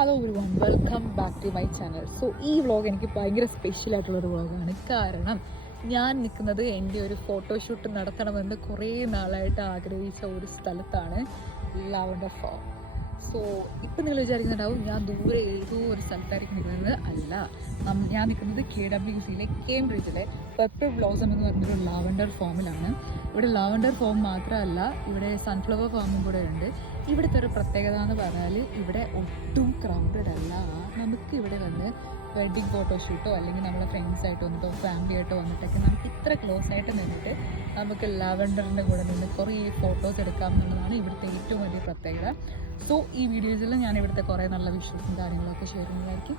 Hello everyone, welcome back to my channel. So ഈ vlog എനിക്ക് ഭയങ്കര special ആയിട്ടുള്ളൊരു വ്ളോഗാണ്. കാരണം ഞാൻ നിൽക്കുന്നത് എൻ്റെ ഒരു ഫോട്ടോഷൂട്ട് നടത്തണമെന്ന് കുറേ നാളായിട്ട് ആഗ്രഹിച്ച ഒരു സ്ഥലത്താണ്, ലാവണ്ടർ ഫാം. സോ ഇപ്പം നിങ്ങൾ വിചാരിക്കുന്നുണ്ടാവും ഞാൻ ദൂരെ ഏതോ ഒരു സ്ഥലത്തായിരിക്കും നിൽക്കുന്നത്. അല്ല, ഞാൻ നിൽക്കുന്നത് KWCയിലെ കേംബ്രിഡ്ജിലെ പെർപ്പിൾ ബ്ലോസം എന്ന് പറഞ്ഞൊരു ലാവണ്ടർ ഫാമിലാണ്. ഇവിടെ ലാവണ്ടർ ഫാം മാത്രമല്ല, ഇവിടെ സൺഫ്ലവർ ഫാമും കൂടെ ഉണ്ട്. ഇവിടുത്തെ ഒരു പ്രത്യേകത എന്ന് പറഞ്ഞാൽ ഇവിടെ ഒട്ടും ക്രൗഡഡ് അല്ല. നമുക്ക് ഇവിടെ വന്ന് വെഡ്ഡിങ് ഫോട്ടോഷൂട്ടോ അല്ലെങ്കിൽ നമ്മുടെ ഫ്രണ്ട്സായിട്ട് വന്നിട്ടോ ഫാമിലി ആയിട്ടോ വന്നിട്ടൊക്കെ നമുക്ക് ഇത്ര ക്ലോസ് ആയിട്ട് നിന്നിട്ട് നമുക്ക് ലാവണ്ടറിൻ്റെ കൂടെ നിന്ന് കുറേ ഫോട്ടോസ് എടുക്കാം എന്നുള്ളതാണ് ഇവിടുത്തെ ഏറ്റവും വലിയ പ്രത്യേകത. സോ ഈ വീഡിയോസിൽ ഞാൻ ഇവിടുത്തെ കുറേ നല്ല വിഷ്വൽസും കാര്യങ്ങളൊക്കെ ഷെയർ ചെയ്യുന്നതായിരിക്കും.